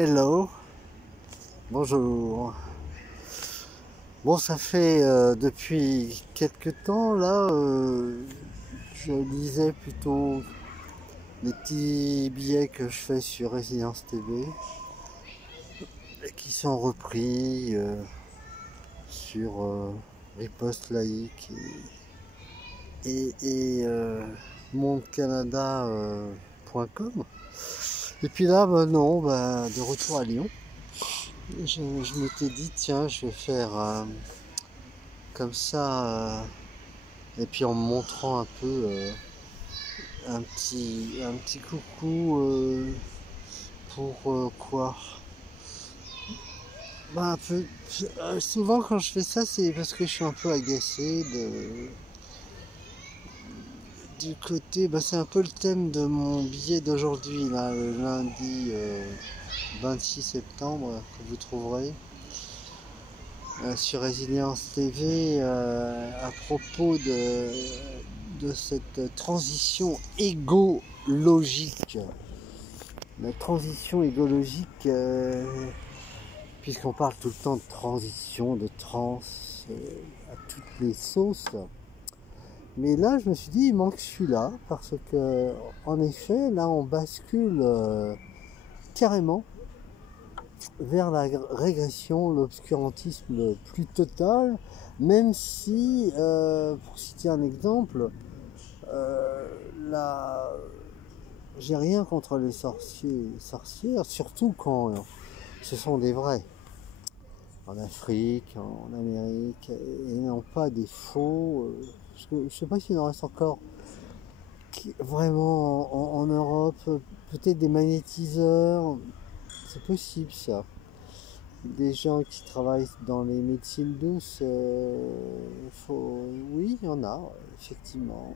Hello, bonjour. Bon, ça fait depuis quelques temps là, je lisais plutôt les petits billets que je fais sur Résilience TV et qui sont repris sur Riposte Laïque et mondecanada.com. Et puis là, non, de retour à Lyon. Je m'étais dit, tiens, je vais faire comme ça, et puis en me montrant un peu un petit coucou pour quoi? Un peu, souvent quand je fais ça, c'est parce que je suis un peu agacé du côté, c'est un peu le thème de mon billet d'aujourd'hui, là, le lundi 26 septembre, que vous trouverez sur Résilience TV, à propos de cette transition égologique. La transition égologique, puisqu'on parle tout le temps de transition, de trans, à toutes les sauces. Mais là, je me suis dit, il manque celui-là, parce que, en effet, là, on bascule carrément vers la régression, l'obscurantisme le plus total, même si, pour citer un exemple, la j'ai rien contre les sorciers et sorcières, surtout quand ce sont des vrais. En Afrique, en Amérique, et non pas des faux. Parce que je ne sais pas s'il en reste encore vraiment en Europe, peut-être des magnétiseurs, c'est possible ça. Des gens qui travaillent dans les médecines douces, oui, il y en a, effectivement.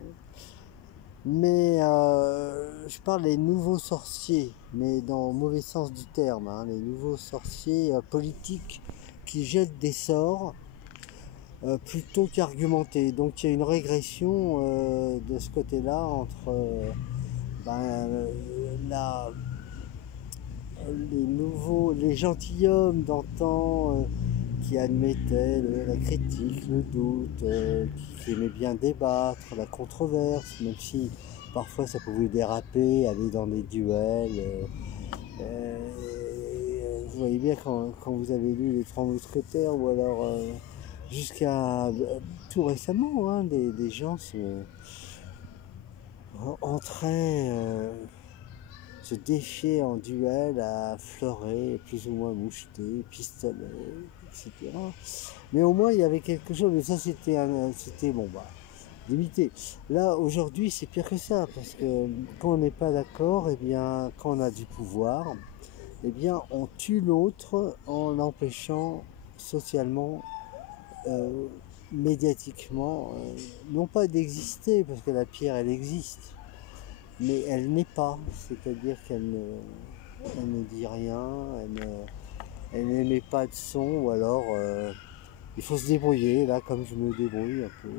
Mais je parle des nouveaux sorciers, mais dans le mauvais sens du terme, hein, les nouveaux sorciers politiques qui jettent des sorts plutôt qu'argumenter. Donc il y a une régression de ce côté-là entre la, les gentilshommes d'antan qui admettaient la critique, le doute, qui aimaient bien débattre, la controverse, même si parfois ça pouvait déraper, aller dans des duels. Vous voyez bien quand vous avez lu Les Trois Mousquetaires, ou alors jusqu'à tout récemment, hein, des gens entraient, se défiaient en duel à fleuret, plus ou moins moucheté, pistolet, etc. Mais au moins il y avait quelque chose, mais ça c'était bon, limité. Là aujourd'hui c'est pire que ça, parce que quand on n'est pas d'accord, et bien quand on a du pouvoir, eh bien on tue l'autre en l'empêchant socialement, euh, médiatiquement, non pas d'exister, parce que la pierre elle existe, mais elle n'est pas, c'est-à-dire elle ne dit rien, elle n'émet pas de son, ou alors il faut se débrouiller, là comme je me débrouille un peu.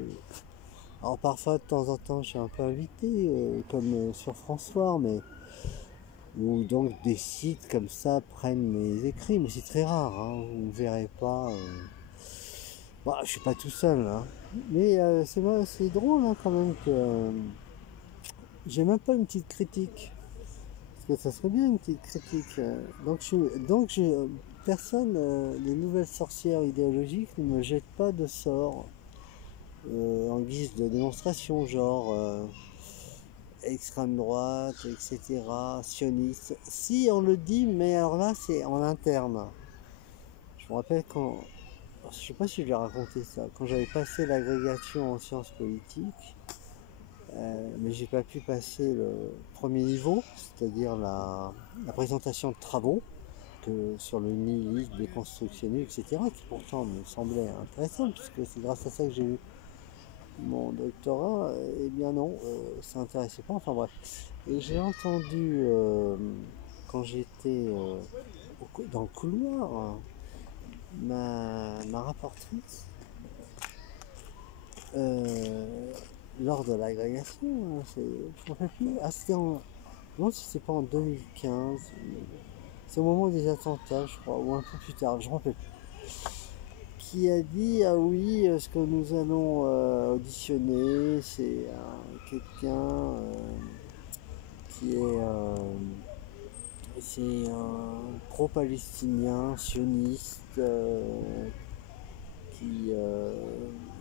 Alors parfois de temps en temps je suis un peu invité, comme sur François, mais où donc des sites comme ça prennent mes écrits, mais c'est très rare, hein, vous ne verrez pas. Je suis pas tout seul, hein. Mais c'est drôle, hein, quand même, que j'ai même pas une petite critique. Parce que ça serait bien une petite critique. Personne, les nouvelles sorcières idéologiques ne me jettent pas de sorts en guise de démonstration, genre extrême droite, etc., sioniste. Si on le dit, mais alors là c'est en interne. Je me rappelle quand, je sais pas si je l'ai raconté ça, quand j'avais passé l'agrégation en sciences politiques, mais j'ai pas pu passer le premier niveau, c'est-à-dire la présentation de travaux sur le nihilisme déconstructionniste, etc., qui pourtant me semblait intéressant, puisque c'est grâce à ça que j'ai eu mon doctorat. Eh bien non, ça n'intéressait pas, enfin bref. Et j'ai entendu, quand j'étais dans le couloir, ma rapportrice, lors de l'agrégation, je ne me rappelle plus, c'était non, si c'est pas en 2015, c'est au moment des attentats, je crois, ou un peu plus tard, je ne me rappelle plus, qui a dit ah oui, ce que nous allons auditionner, c'est quelqu'un qui est c'est un pro-palestinien, sioniste, qui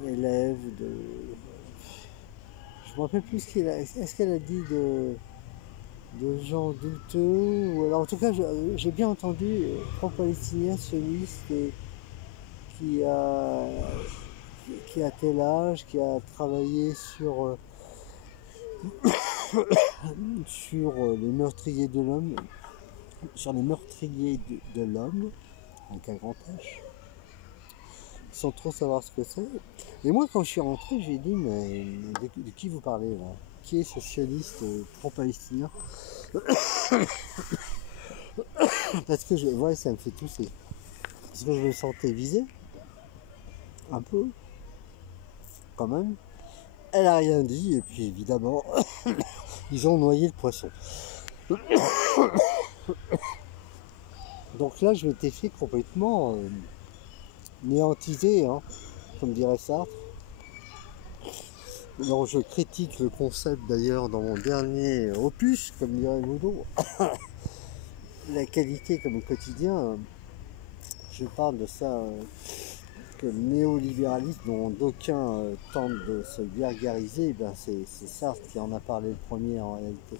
élève de. Je ne me rappelle plus ce qu'elle a. Est-ce qu'elle a dit de gens douteux ou alors en tout cas j'ai bien entendu pro-palestinien, sioniste qui a qui a tel âge, qui a travaillé sur les meurtriers de l'homme, sur les meurtriers de l'homme, avec un grand H, sans trop savoir ce que c'est. Et moi, quand je suis rentré, j'ai dit, mais de qui vous parlez là? Qui est ce sioniste pro-palestinien? Parce que ouais, ça me fait tousser. Parce que je me sentais visé, un peu, quand même. Elle a rien dit, et puis évidemment, ils ont noyé le poisson. Donc là, je m'étais fait complètement néantiser, hein, comme dirait Sartre. Alors je critique le concept d'ailleurs dans mon dernier opus, comme dirait Boudot. La qualité comme le quotidien, je parle de ça, que le néolibéralisme dont d'aucuns tentent de se gargariser, ben c'est Sartre qui en a parlé le premier en réalité.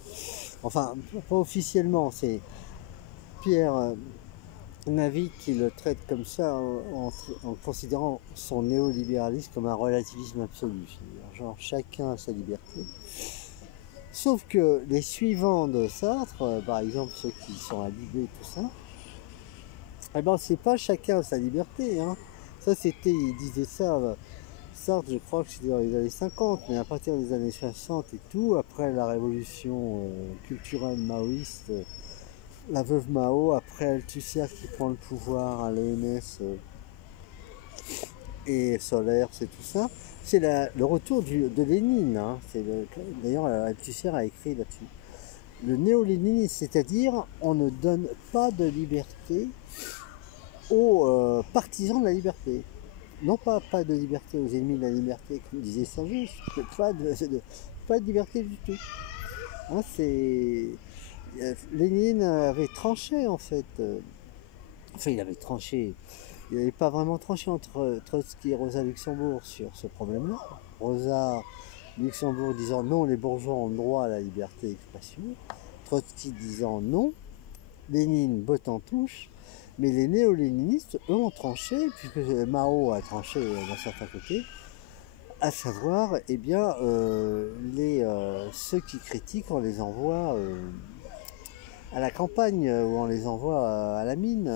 Enfin, pas officiellement, c'est Pierre Navy qui le traite comme ça en considérant son néolibéralisme comme un relativisme absolu. Genre chacun a sa liberté. Sauf que les suivants de Sartre, par exemple ceux qui sont à Libé et tout ça, eh ben c'est pas chacun a sa liberté. Hein. Ça c'était, il disait ça, Sartre je crois que c'était dans les années 50, mais à partir des années 60 et tout, après la révolution culturelle maoïste, la veuve Mao, après Althusser qui prend le pouvoir à l'ENS et Solaire, c'est tout ça. C'est le retour de Lénine. Hein. D'ailleurs, Althusser a écrit là-dessus. Le néo-léninisme, c'est-à-dire on ne donne pas de liberté aux partisans de la liberté. Non pas de liberté aux ennemis de la liberté, comme disait Saint-Just, pas de liberté du tout. Hein, Lénine avait tranché en fait. Enfin, il avait tranché. Il n'avait pas vraiment tranché entre Trotsky et Rosa Luxembourg sur ce problème-là. Rosa Luxembourg disant non, les bourgeois ont le droit à la liberté d'expression. Trotsky disant non. Lénine botte en touche. Mais les néo-léninistes, eux, ont tranché, puisque Mao a tranché d'un certain côté, à savoir, eh bien, ceux qui critiquent, on les envoie à la campagne, où on les envoie à la mine,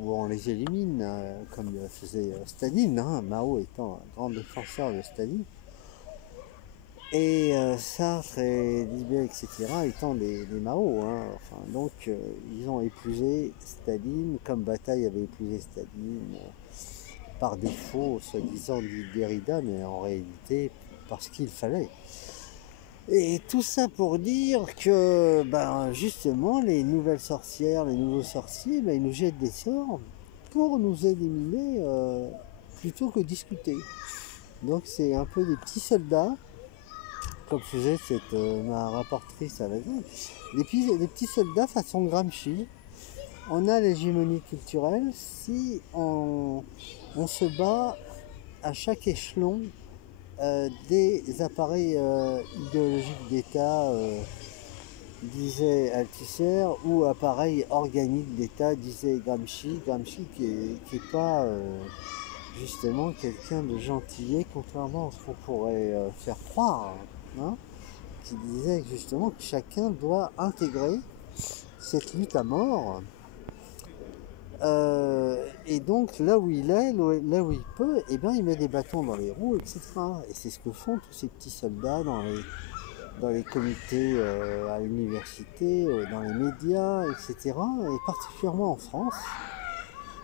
où on les élimine, comme faisait Staline, hein, Mao étant un grand défenseur de Staline. Et Sartre et Libé, etc., étant des Mao. Hein. Enfin, donc, ils ont épousé Staline, comme Bataille avait épousé Staline, par défaut, soi-disant dit Derrida, mais en réalité, parce qu'il fallait. Et tout ça pour dire que, ben, justement, les nouvelles sorcières, les nouveaux sorciers, ben, ils nous jettent des sorts pour nous éliminer plutôt que discuter. Donc, c'est un peu des petits soldats, comme faisait ma rapportrice à la vie, des petits soldats façon Gramsci. On a l'hégémonie culturelle si on se bat à chaque échelon des appareils idéologiques d'État, disait Althusser, ou appareils organiques d'État, disait Gramsci. Gramsci qui est pas justement quelqu'un de gentillet, contrairement à ce qu'on pourrait faire croire. Hein, qui disait justement que chacun doit intégrer cette lutte à mort. Et donc là où il est, là où il peut, eh bien, il met des bâtons dans les roues, etc. Et c'est ce que font tous ces petits soldats dans les comités à l'université, dans les médias, etc. Et particulièrement en France.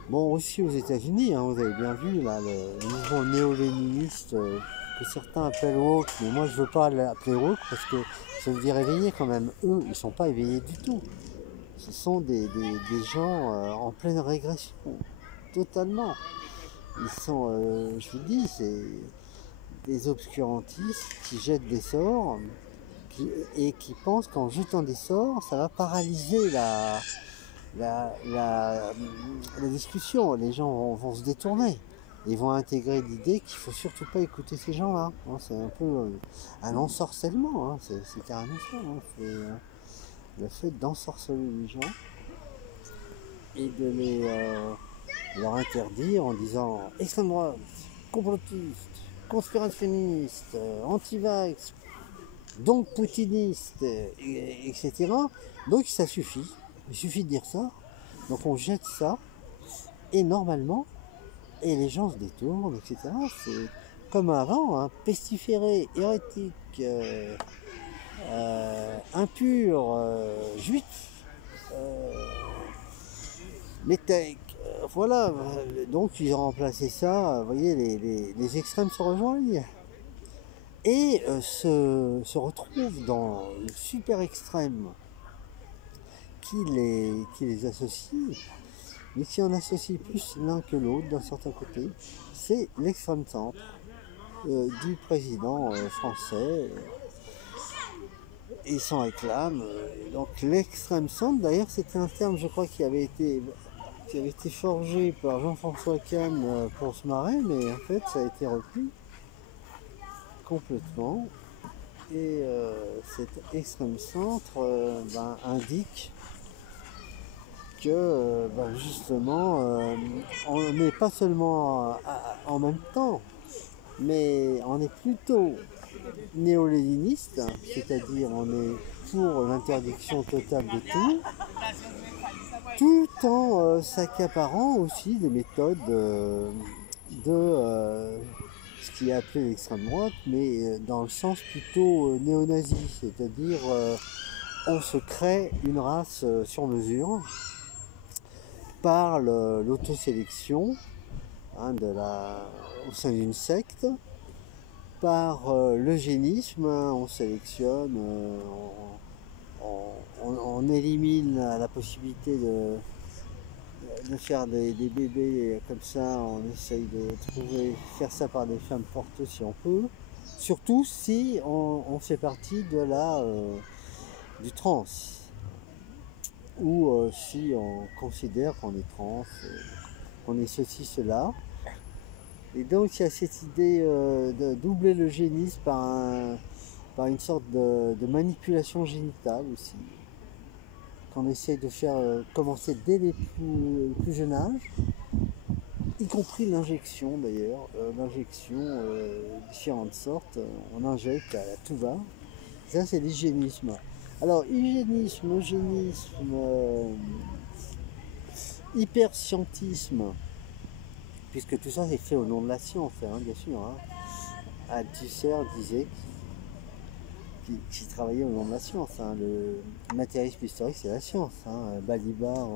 Bon, aussi aux États-Unis, hein, vous avez bien vu là, le mouvement néo-léniniste que certains appellent woke, mais moi je veux pas l'appeler woke parce que ça veut dire éveillé quand même. Eux, ils sont pas éveillés du tout. Ce sont des gens en pleine régression, totalement. Ils sont, je vous dis, c'est des obscurantistes qui jettent des sorts et qui pensent qu'en jetant des sorts, ça va paralyser la discussion. Les gens vont se détourner. Ils vont intégrer l'idée qu'il ne faut surtout pas écouter ces gens-là. Hein, c'est un peu un ensorcellement, hein, c'est carrément ça. Hein, c'est le fait d'ensorceler les gens et de leur interdire en disant extrême droite, complotiste, conspirationniste, anti-vax, donc poutiniste, etc. Donc ça suffit. Il suffit de dire ça. Donc on jette ça et normalement, et les gens se détournent, etc. C'est comme avant, hein, pestiféré, hérétique, impur, juif, métèque, voilà. Donc ils ont remplacé ça, vous voyez, les extrêmes se rejoignent. Et se retrouvent dans le super extrême qui les associe, mais qui en associe plus l'un que l'autre d'un certain côté, c'est l'extrême centre du président français. Et s'en réclame. Donc l'extrême centre, d'ailleurs, c'était un terme, je crois, qui avait été forgé par Jean-François Kahn pour se marrer, mais en fait, ça a été repris complètement. Et cet extrême centre indique que justement on n'est pas seulement en même temps, mais on est plutôt néo-léniniste, c'est-à-dire on est pour l'interdiction totale de tout en s'accaparant aussi des méthodes de ce qui est appelé l'extrême droite, mais dans le sens plutôt néo-nazi, c'est-à-dire on se crée une race sur mesure par l'autosélection, hein, au sein d'une secte, par l'eugénisme, on sélectionne, on élimine la possibilité de faire des bébés comme ça, on essaye de faire ça par des femmes porteuses si on peut, surtout si on fait partie de du trans, ou si on considère qu'on est trans, qu'on est ceci, cela. Et donc il y a cette idée de doubler l'eugénisme par une sorte de manipulation génitale aussi, qu'on essaye de faire commencer dès les plus jeunes âges, y compris l'injection d'ailleurs, l'injection de différentes sortes, on injecte à tout va. Ça c'est l'hygiénisme. Alors hygiénisme, eugénisme, hyperscientisme, puisque tout ça c'est fait au nom de la science, hein, bien sûr. Hein. Althusser disait qui travaillait au nom de la science. Hein. Le matérialisme historique, c'est la science. Hein. Balibar,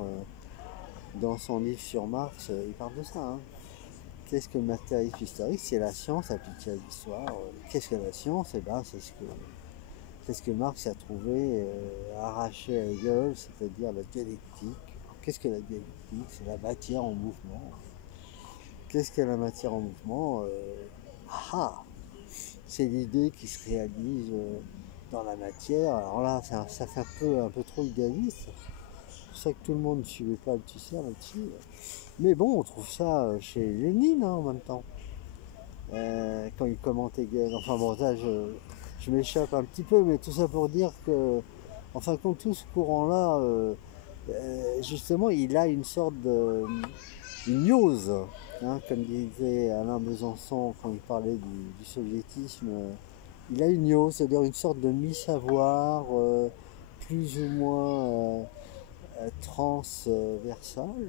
dans son livre sur Marx, il parle de ça. Hein. Qu'est-ce que le matérialisme historique? C'est la science appliquée à l'histoire. Qu'est-ce que la science? Eh ben, c'est ce que Marx a trouvé, arraché à Hegel, c'est-à-dire la dialectique. Qu'est-ce que la dialectique? C'est la matière en mouvement. Qu'est-ce que la matière en mouvement? C'est l'idée qui se réalise dans la matière. Alors là, ça fait un peu trop idéaliste. C'est pour ça que tout le monde ne suivait pas Althusser là-dessus. Mais bon, on trouve ça chez Lénine en même temps. Quand il commente Hegel. Enfin bon, ça, je m'échappe un petit peu, mais tout ça pour dire que, en fin de compte, tout ce courant-là, justement, il a une sorte une gnose, hein, comme disait Alain Besançon quand il parlait du soviétisme. Il a une gnose, c'est-à-dire une sorte de mi-savoir, plus ou moins transversal,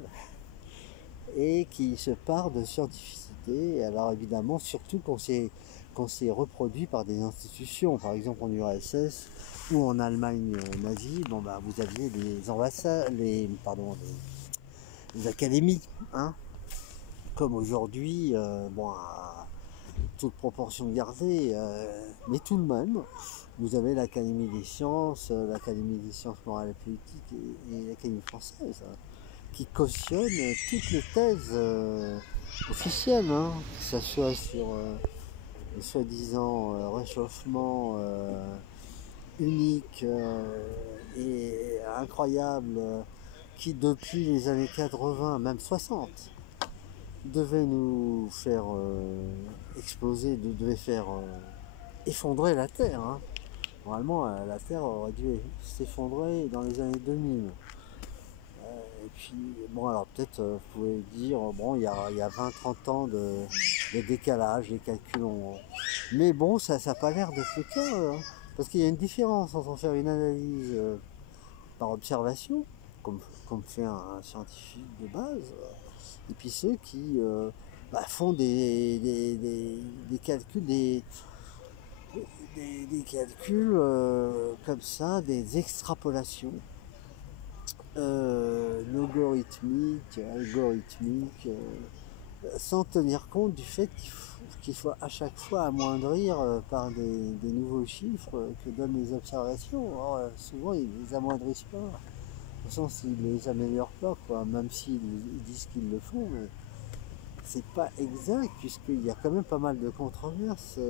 et qui se part de scientificité. Alors évidemment, surtout quand c'est reproduit par des institutions, par exemple en URSS ou en Allemagne nazie, vous aviez les ambassades, les académies, hein, comme aujourd'hui, à toute proportion gardée, mais tout de même, vous avez l'Académie des sciences, l'Académie des sciences morales et politiques et l'Académie française, hein, qui cautionnent toutes les thèses officielles, hein, que ce soit sur le soi-disant réchauffement unique et incroyable qui depuis les années 80, même 60, devait nous faire exploser, devait faire effondrer la Terre, hein. Normalement, la Terre aurait dû s'effondrer dans les années 2000. Et puis, bon, alors peut-être, vous pouvez dire, bon, il y a 20-30 ans de décalage, les calculs ont... Mais bon, ça n'a pas l'air d'être le cas, hein, parce qu'il y a une différence entre faire une analyse par observation, comme fait un scientifique de base, et puis ceux qui font des calculs, des calculs comme ça, des extrapolations logarithmiques, algorithmiques, sans tenir compte du fait qu'il faut à chaque fois amoindrir par des nouveaux chiffres que donnent les observations. Or, souvent, ils ne les amoindrissent pas. De toute façon, s'ils ne les améliorent pas, quoi, même s'ils disent qu'ils le font, mais c'est pas exact, puisqu'il y a quand même pas mal de controverses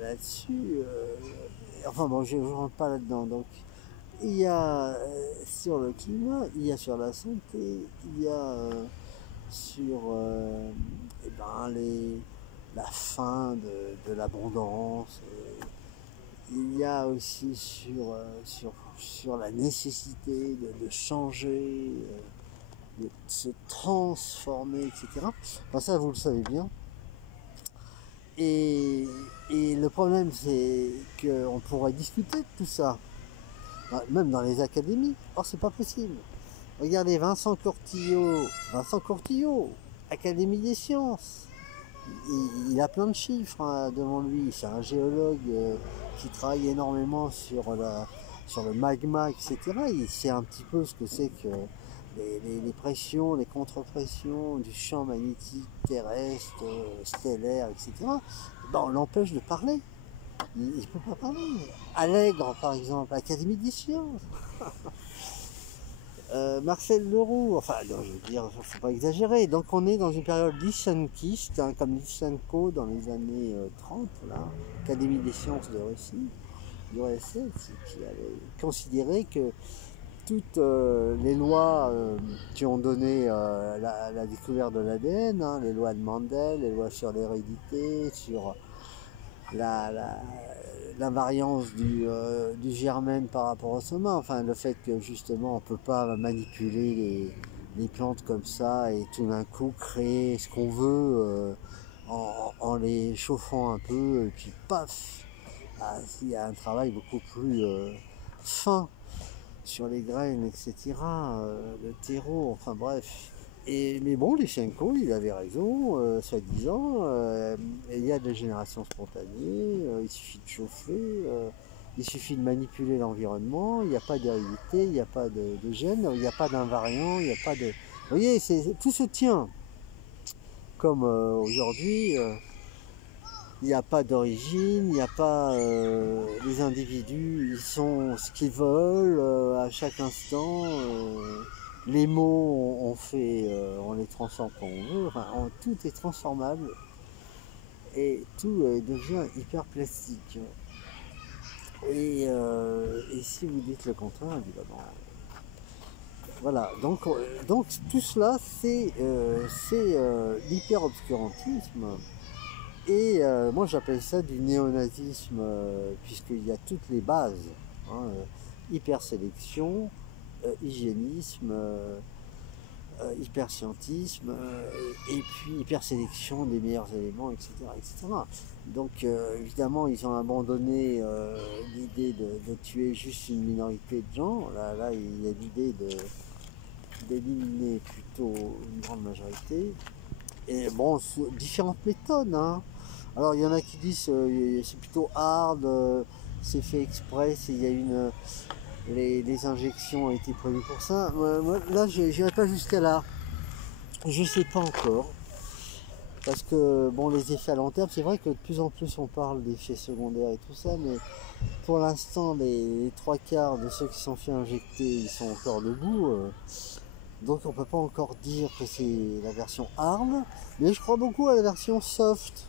là-dessus. Enfin bon, je ne rentre pas là-dedans. Donc, il y a sur le climat, il y a sur la santé, il y a sur la fin de l'abondance. Il y a aussi sur la nécessité de changer, de se transformer, etc. Enfin, ça, vous le savez bien. Et le problème, c'est qu'on pourrait discuter de tout ça, même dans les académies. Or, c'est pas possible. Regardez Vincent Cortillo, Académie des sciences. Il a plein de chiffres devant lui. C'est un géologue qui travaille énormément sur le magma, etc. Il sait un petit peu ce que c'est que les pressions, les contre-pressions du champ magnétique terrestre, stellaire, etc. Ben, on l'empêche de parler. Il ne peut pas parler. Allègre, par exemple, Académie des sciences. Marcel Leroux, enfin, non, je veux dire, il ne faut pas exagérer. Donc, on est dans une période lysenkiste, hein, comme Lysenko dans les années 30, là, Académie des sciences de Russie, l'URSS, qui avait considéré que toutes les lois qui ont donné la découverte de l'ADN, hein, les lois de Mendel, les lois sur l'hérédité, sur l'invariance du germaine par rapport au soma, enfin le fait que justement on peut pas manipuler les plantes comme ça et tout d'un coup créer ce qu'on veut en les chauffant un peu et puis paf, il y a un travail beaucoup plus fin sur les graines, etc., le terreau, enfin bref. Mais bon, Lysenko, il avait raison, soi-disant, il y a de la génération spontanée, il suffit de chauffer, il suffit de manipuler l'environnement, il n'y a pas d'hérédité, il n'y a pas de gènes, il n'y a pas d'invariant, il n'y a pas de... Vous voyez, tout se tient. Comme aujourd'hui, il n'y a pas d'origine, il n'y a pas... les individus, ils sont ce qu'ils veulent à chaque instant. Les mots, on les transforme quand on veut. Enfin, tout est transformable. Et tout devient hyper plastique. Et si vous dites le contraire, évidemment. Voilà, donc tout cela, c'est l'hyper-obscurantisme. Et moi j'appelle ça du néonazisme, puisqu'il y a toutes les bases, hein, hypersélection, hygiénisme, hyperscientisme, et puis hypersélection des meilleurs éléments, etc. etc. Donc évidemment ils ont abandonné l'idée de tuer juste une minorité de gens. Là il y a l'idée d'éliminer plutôt une grande majorité. Et bon, différentes méthodes, hein. Alors il y en a qui disent c'est plutôt hard, c'est fait exprès, il y a les injections ont été prévues pour ça. Moi, là, j'irai pas jusqu'à là. Je sais pas encore. Parce que bon, les effets à long terme, c'est vrai que de plus en plus on parle d'effets secondaires et tout ça, mais pour l'instant, les trois quarts de ceux qui sont fait injecter, ils sont encore debout. Donc on peut pas encore dire que c'est la version hard, mais je crois beaucoup à la version soft,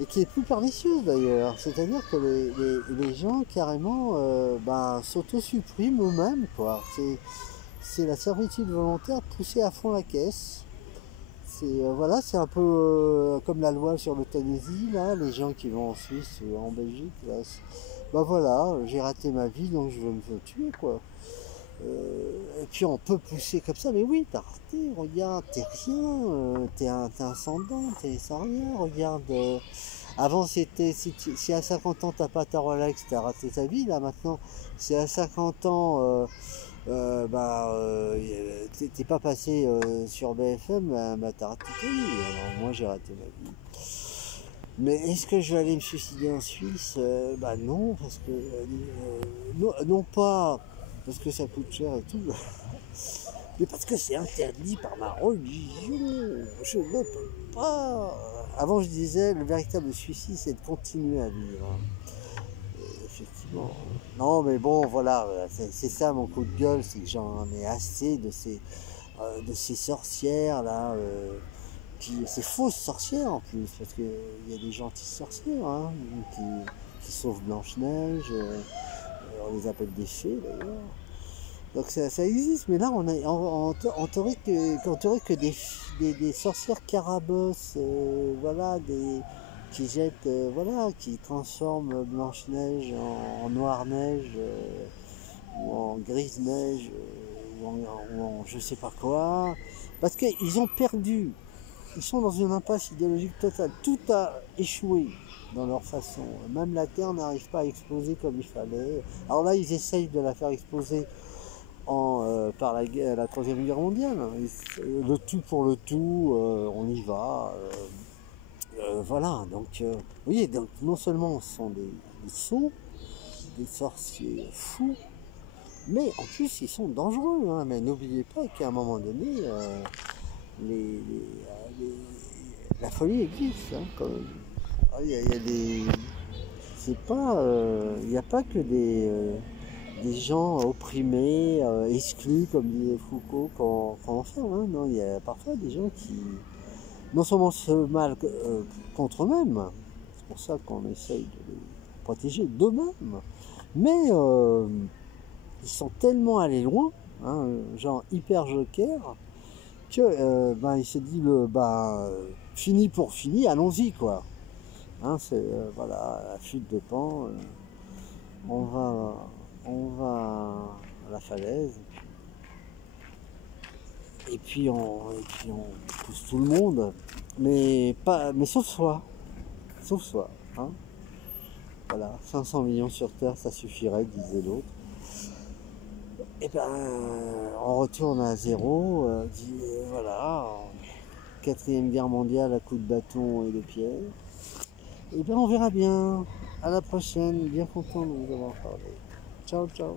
et qui est plus pernicieuse d'ailleurs. C'est-à-dire que les gens carrément s'auto-suppriment eux-mêmes, quoi. C'est la servitude volontaire poussée à fond la caisse. Voilà, c'est un peu comme la loi sur l'euthanasie, là, les gens qui vont en Suisse ou en Belgique, là, bah voilà, j'ai raté ma vie, donc je veux me tuer, quoi. Et puis on peut pousser comme ça, mais oui, t'as raté, regarde, t'es rien, t'es un sans dents, t'es sans rien, regarde. Avant c'était, si à 50 ans t'as pas ta Rolex, t'as raté ta vie, là maintenant, si à 50 ans t'es pas passé sur BFM, t'as raté ta vie. Alors moi j'ai raté ma vie. Mais est-ce que je vais aller me suicider en Suisse? Bah non, parce que non pas parce que ça coûte cher et tout, mais parce que c'est interdit par ma religion. Je ne peux pas. Avant je disais le véritable suicide c'est de continuer à vivre. Effectivement. Non mais bon voilà, c'est ça mon coup de gueule, c'est que j'en ai assez de ces sorcières là. Ces fausses sorcières en plus, parce qu'il y a des gentilles sorcières hein, qui sauvent Blanche-Neige, on les appelle des fées d'ailleurs. Donc ça existe, mais là on a en théorie que des sorcières carabosses, voilà, qui jettent, voilà, qui transforment Blanche-Neige en Noire-Neige, ou en Grise-Neige, ou en je sais pas quoi, parce qu'ils ont perdu. Ils sont dans une impasse idéologique totale. Tout a échoué dans leur façon. Même la Terre n'arrive pas à exploser comme il fallait. Alors là, ils essayent de la faire exploser par la Troisième Guerre mondiale. Le tout pour le tout, on y va. Voilà, donc, vous voyez, donc, non seulement ce sont des sots, des sorciers fous, mais en plus ils sont dangereux. Hein. Mais n'oubliez pas qu'à un moment donné, les, la folie existe hein, quand même. Ah, y a des, c'est pas, il n'y a pas que des gens opprimés, exclus, comme disait Foucault, qu'on enferme. Hein. Non, il y a parfois des gens qui non seulement se mal contre eux-mêmes, c'est pour ça qu'on essaye de les protéger d'eux-mêmes, mais ils sont tellement allés loin, hein, genre hyper joker, que il se dit fini pour fini, allons-y quoi. Hein, c'est voilà, la fuite de pan, on va à la falaise, et puis on pousse tout le monde, mais sauf soi, hein. Voilà, 500 millions sur Terre, ça suffirait, disait l'autre. Et on retourne à zéro, voilà, 4e guerre mondiale à coups de bâton et de pierre. Et on verra bien. À la prochaine, bien content de vous avoir parlé. Ciao, ciao.